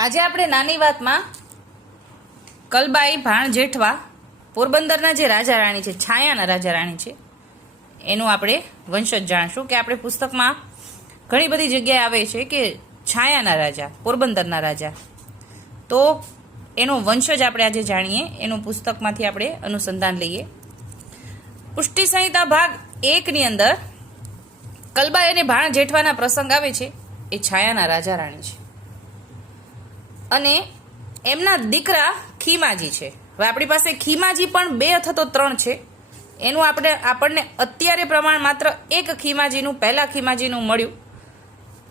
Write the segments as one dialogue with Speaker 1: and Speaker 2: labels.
Speaker 1: આજે આપણે નાની વાતમાં કલબાઈ ભાણ જેઠવા પોરબંદરના જે રાજા રાણી છે, છાયાના રાજા રાણી છે, એનું આપણે વંશજ જાણશું કે આપણે પુસ્તકમાં ઘણી બધી જગ્યાએ આવે છે કે છાયાના રાજા, પોરબંદરના રાજા. તો એનો વંશજ આપણે આજે જાણીએ, એનું પુસ્તકમાંથી આપણે અનુસંધાન લઈએ. પુષ્ટિ સંહિતા ભાગ એકની અંદર કલબાઈ અને ભાણ જેઠવાના પ્રસંગ આવે છે, એ છાયાના રાજા રાણી છે. અને એમના દીકરા ખીમાજી છે. હવે આપણી પાસે ખીમાજી પણ બે અથવા તો ત્રણ છે. એનું આપણે આપણને અત્યારે પ્રમાણ માત્ર એક ખીમાજીનું, પહેલા ખીમાજીનું મળ્યું.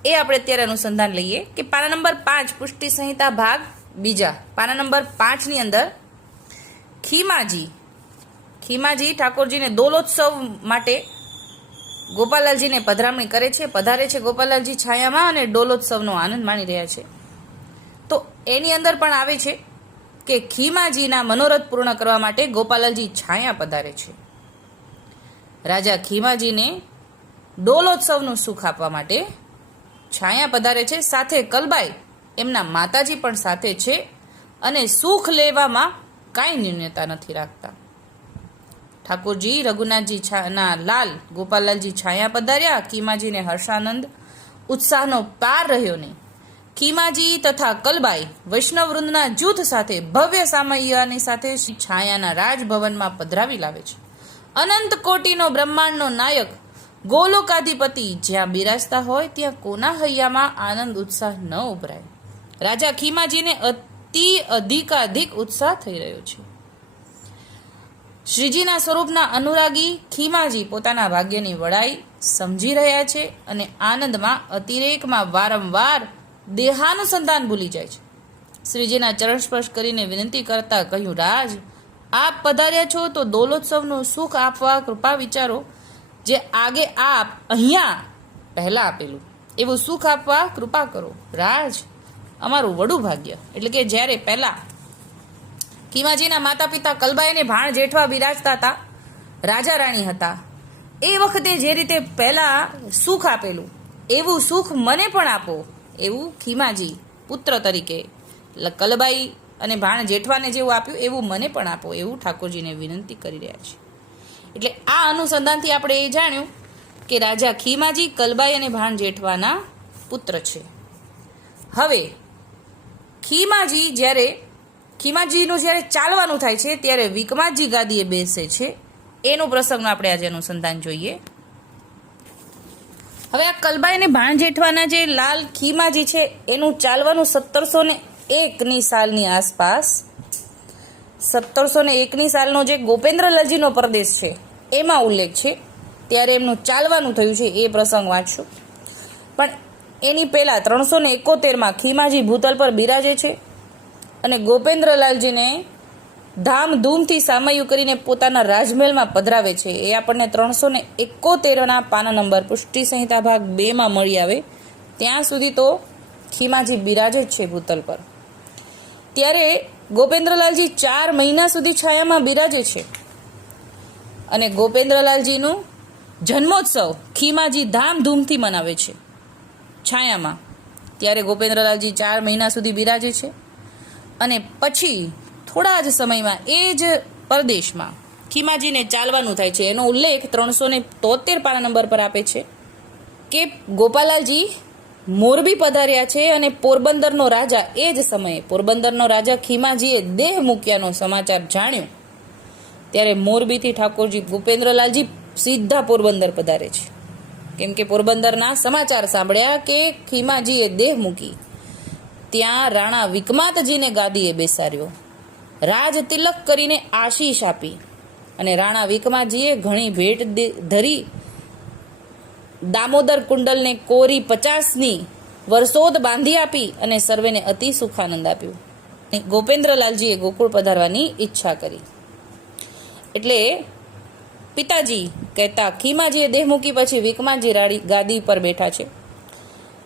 Speaker 1: એ આપણે અત્યારે અનુસંધાન લઈએ કે પાના નંબર પાંચ, પુષ્ટિ સંહિતા ભાગ બીજા. પાના નંબર પાંચની અંદર ખીમાજી ખીમાજી ઠાકોરજીને દોલોત્સવ માટે ગોપાલાલજીને પધરામણી કરે છે, પધારે છે ગોપાલાલજી છાયામાં અને ડોલોત્સવનો આનંદ માણી રહ્યા છે. તો એની અંદર પણ આવે છે કે ખીમાજીના મનોરથ પૂર્ણ કરવા માટે ગોપાલાલજી છાયા પધારે છે. રાજા ખીમાજીને ડોલોત્સવનું સુખ આપવા માટે છાયા પધારે છે. સાથે કલબાઈ એમના માતાજી પણ સાથે છે અને સુખ લેવામાં કાંઈ ન્યૂનતા નથી રાખતા. ઠાકોરજી, રઘુનાથજી ના, લાલ ગોપાલાલજી છાયા પધાર્યા. ખીમાજીને હર્ષાનંદ ઉત્સાહનો પાર રહ્યો નહીં ખીમાજી તથા કલબાઈ વૈષ્ણવવૃંદના જૂથ સાથે ભવ્ય સામૈયાની સાથે છાયાના રાજભવનમાં પધરાવી લાવે છે. અનંત કોટીનો બ્રહ્માંડનો નાયક ગોલોકાધિપતિ જ્યાં બિરાજતા હોય ત્યાં કોના હૈયામાં આનંદ ઉત્સાહ ન ઉભરાય. રાજા ખીમાજીને અતિ અધિકાધિક ઉત્સાહ થઈ રહ્યો છે. શ્રીજીના સ્વરૂપના અનુરાગી ખીમાજી પોતાના ભાગ્યની વડાઈ સમજી રહ્યા છે અને આનંદમાં અતિરેકમાં વારંવાર દેહાનુસંધાન ભૂલી જાય છે. શ્રીજીના ચરણ સ્પર્શ કરીને વિનંતી કરતા કહ્યું, રાજ, આપ પધાર્યા છો તો દોલોત્સવનું સુખ આપવા કૃપા વિચારો. જે આગે આપ અહીંયા પહેલા આપેલું. એવું સુખ આપવા કૃપા કરો. રાજ, અમારું વડું ભાગ્ય. એટલે કે જ્યારે પહેલા કીમાજીના માતા પિતા કલબાઈને ભાણ જેઠવા બિરાજતા હતા, રાજા રાણી હતા, એ વખતે જે રીતે પહેલા સુખ આપેલું, એવું સુખ મને પણ આપો. એવું ખીમાજી, પુત્ર તરીકે. કલબાઈ અને ભાણ જેઠવાને જેવું આપ્યું, એવું મને પણ આપો, એવું ઠાકોરજીને વિનંતી કરી રહ્યા છે. એટલે આ અનુસંધાનથી આપણે એ જાણ્યું કે રાજા ખીમાજી, કલબાઈ અને ભાણ જેઠવાના પુત્ર છે. હવે, ખીમાજી જ્યારે, ખીમાજીનું જ્યારે ચાલવાનું થાય છે, ત્યારે વિકમાજી ગાદીએ બેસે છે. એનું પ્રસંગનું આપણે આજે અનુસંધાન જોઈએ. હવે આ કલબાઈ અને ભાણ જેઠવાના જે લાલ ખીમાજી છે, એનું ચાલવાનું સત્તરસો ને એકની સાલની આસપાસ સત્તરસો ને એકની સાલનો જે ગોપેન્દ્રલાલજીનો પ્રદેશ છે, એમાં ઉલ્લેખ છે. ત્યારે એમનું ચાલવાનું થયું છે, એ પ્રસંગ વાંચશું. પણ એની પહેલાં ત્રણસો ને એકોતેરમાં ખીમાજી ભૂતલ પર બિરાજે છે અને ગોપેન્દ્રલાલજીને ધામધૂમથી સામયું કરીને પોતાના રાજમહેલમાં પધરાવે છે. એ આપણને ત્રણસો ને એકોતેરના પાના નંબર પુષ્ટિ સંહિતા ભાગ બેમાં મળી આવે. ત્યાં સુધી તો ખીમાજી બિરાજે જ છે ભૂતલ પર. ત્યારે ગોપેન્દ્રલાલજી ચાર મહિના સુધી છાયામાં બિરાજે છે. અને ગોપેન્દ્રલાલજીનું જન્મોત્સવ ખીમાજી ધામધૂમથી મનાવે છે. છાયામાં. ત્યારે ગોપેન્દ્રલાલજી ચાર મહિના સુધી બિરાજે છે. અને પછી થોડા જ સમયમાં એ જ પરદેશમાં ખીમાજીને ચાલવાનું થાય છે. એનો ઉલ્લેખ ત્રણસો ને તોતેર પાના નંબર પર આપે છે કે ગોપાલાલજી મોરબી પધાર્યા છે અને પોરબંદરનો રાજા એ જ સમયે પોરબંદરનો રાજા ખીમાજીએ દેહ મૂક્યાનો સમાચાર જાણ્યો. ત્યારે મોરબીથી ઠાકોરજી ભૂપેન્દ્રલાલજી સીધા પોરબંદર પધારે છે. કેમ કે પોરબંદરના સમાચાર સાંભળ્યા કે ખીમાજીએ દેહ મૂકી. ત્યાં રાણા વિકમાતજીને ગાદીએ બેસાડ્યો. રાજ તિલક કરીને આશીષ આપી. અને રાણા વિકમાજીએ ઘણી ભેટ ધરી. દામોદર કુંડલને કોરી પચાસની વરસોદ બાંધી આપી અને સર્વેને અતિ સુખાનંદ આપ્યું. ગોપેન્દ્રલાલજીએ ગોકુળ પધારવાની ઈચ્છા કરી. એટલે પિતાજી કહેતા, ખીમાજીએ દેહ મૂકી પછી વિકમાજી રાડી, ગાદી પર બેઠા છે.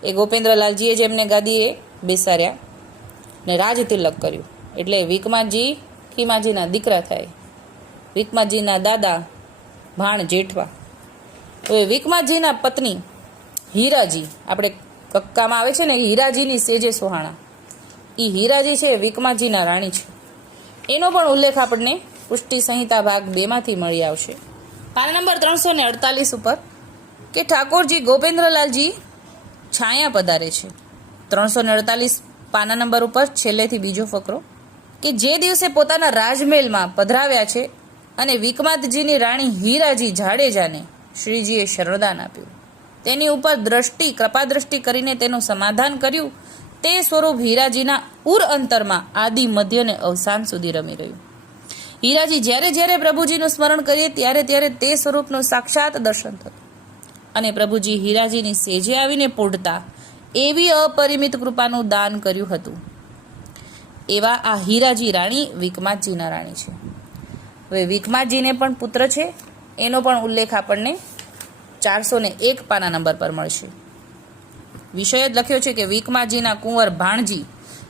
Speaker 1: એ ગોપેન્દ્રલાલજીએ જ એમને ગાદીએ બેસાડ્યા ને રાજ તિલક કર્યું. એટલે વિકમાજી ખીમાજીના દીકરા થાય. વિકમાજીના દાદા, ભાણ જેઠવા. હવે વિકમાજીના પત્ની, હીરાજી. આપણે કક્કામાં આવે છે ને હીરાજીની સેજે સોહાણા. એ હીરાજી છે, વિકમાજીના રાણી છે. એનો પણ ઉલ્લેખ આપણને પુષ્ટિ સંહિતા ભાગ બેમાંથી મળી આવશે. પાના નંબર ત્રણસો ને અડતાલીસ ઉપર કે ઠાકોરજી ગોપેન્દ્રલાલજી છાયા પધારે છે. ત્રણસો ને અડતાલીસ પાના નંબર ઉપર છેલ્લેથી બીજો ફકરો. કે જે દિવસે પોતાના રાજમહેલમાં પધરાવ્યા છે અને વિકમાતજીની રાણી હીરાજી જાડેજાને શ્રીજીએ શરણદાન આપ્યું. તેની ઉપર દ્રષ્ટિ, કૃપાદ્રષ્ટિ કરીને તેનું સમાધાન કર્યું. તે સ્વરૂપ હીરાજીના ઉર અંતરમાં આદિ મધ્યને અવસાન સુધી રમી રહ્યું. હીરાજી જ્યારે જ્યારે પ્રભુજીનું સ્મરણ કરીએ ત્યારે ત્યારે તે સ્વરૂપનું સાક્ષાત દર્શન થતું. અને પ્રભુજી હીરાજીની સેજે આવીને પૂડતા એવી અપરિમિત કૃપાનું દાન કર્યું હતું. એવા આ હીરાજી રાણી વિકમાતજીના રાણી છે. હવે વિકમાતજીને પણ પુત્ર છે. એનો પણ ઉલ્લેખ આપણને ચારસો ને એક પાના નંબર પર મળશે. વિષય જ લખ્યો છે કે વિકમાજીના કુંવર ભાણજી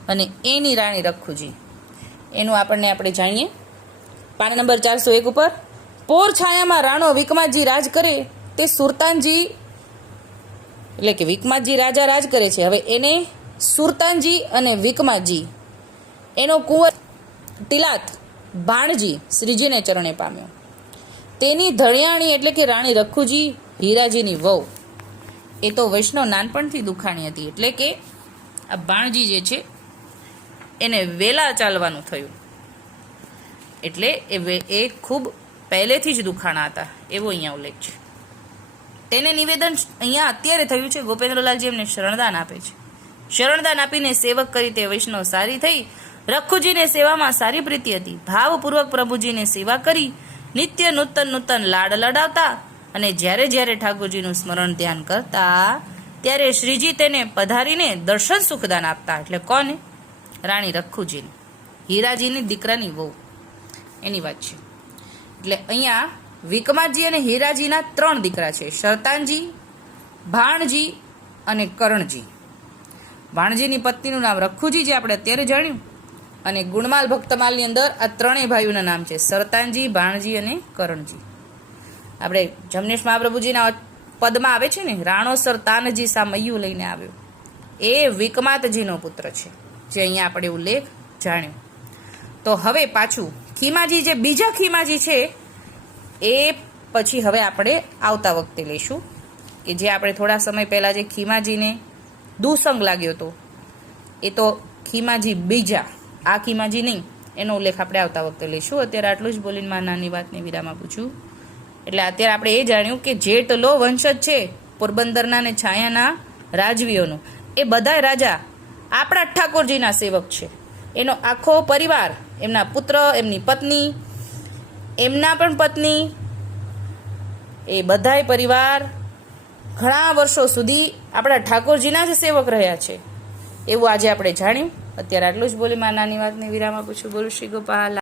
Speaker 1: અને એની રાણી રખુજી. એનું આપણને આપણે જાણીએ. પાના નંબર ચારસો એક ઉપર, પોર છાયામાં રાણો વિકમાજી રાજ કરે તે સુરતાનજી એટલે કે વિકમાજી રાજા રાજ કરે છે. હવે એને સુરતાનજી અને વિકમાજી એનો કુંવર તિલાત ભાણજી શ્રીજીને ચરણે પામ્યો. તેની ધણિયાણી એટલે કે રાણી રખુજી હીરાજીની વહુ. એ તો વૈષ્ણવ નાનપણથી દુખાણી હતી, એટલે કે આ ભાણજી જે છે, એને વેલા ચાલવાનું થયું. એટલે એ એ ખૂબ પહેલેથી જ દુખાણા હતા, એવો અહીંયા ઉલ્લેખ છે. તેને નિવેદન અહીંયા અત્યારે થયું છે, ગોપેન્દ્રલાલજી એમને શરણદાન આપે છે. શરણદાન આપીને સેવક કરી તે વૈષ્ણવ સારી થઈ રખુજીને સેવામાં સારી પ્રીતિ હતી. ભાવપૂર્વક પ્રભુજીને સેવા કરી, નિત્ય નૂતન નૂતન લાડ લડાવતા અને જ્યારે જ્યારે ઠાકોરજીનું સ્મરણ ધ્યાન કરતા, ત્યારે શ્રીજી તેને પધારીને દર્શન સુખદાન આપતા. એટલે કોને? રાણી રખુજીને. હીરાજીની દીકરાની વહુ. એની વાત છે. એટલે અહીંયા વિકમાજી અને હીરાજીના ત્રણ દીકરા છે. શરતાનજી, ભાણજી અને કરણજી. ભાણજીની પત્નીનું નામ રખુજી જે આપણે અત્યારે જાણ્યું. અને ગુણમાલ ભક્તમાલની અંદર આ ત્રણેય ભાઈઓના નામ છે. સરતાનજી, ભાણજી અને કરણજી. આપણે જમનેશ મહાપ્રભુજીના પદમાં આવે છે ને રાણોસર તાનજી સા મૈયું લઈને આવ્યો. એ વિકમાતજીનો પુત્ર છે, જે અહીંયા આપણે ઉલ્લેખ જાણ્યો. તો હવે પાછું, ખીમાજી જે બીજા ખીમાજી છે, એ પછી હવે આપણે આવતા વખતે લઈશું, કે જે આપણે થોડા સમય પહેલાં જે ખીમાજીને દુસંગ લાગ્યો હતો, એ તો ખીમાજી બીજા આ ખીમાજી નહીં એનો ઉલ્લેખ આપણે આવતા વખતે લઈશું. અત્યારે આટલું જ બોલીને મારા નાની વાતને વિરામ આપું છું એટલે અત્યારે આપણે એ જાણ્યું કે જેટલો વંશજ છે પોરબંદરના ને છાયાના રાજવીઓનો. એ બધા રાજા આપણા ઠાકોરજીના સેવક છે. એનો આખો પરિવાર, એમના પુત્ર, એમની પત્ની, એમના પણ પત્ની, એ બધાય પરિવાર ઘણા વર્ષો સુધી આપણા ઠાકોરજીના જ સેવક રહ્યા છે. એવું આજે આપણે જાણ્યું. અત્યારે આટલું જ બોલી મારા નાની વાતને વિરામ આપું છું. બોલું શ્રી ગોપાલ.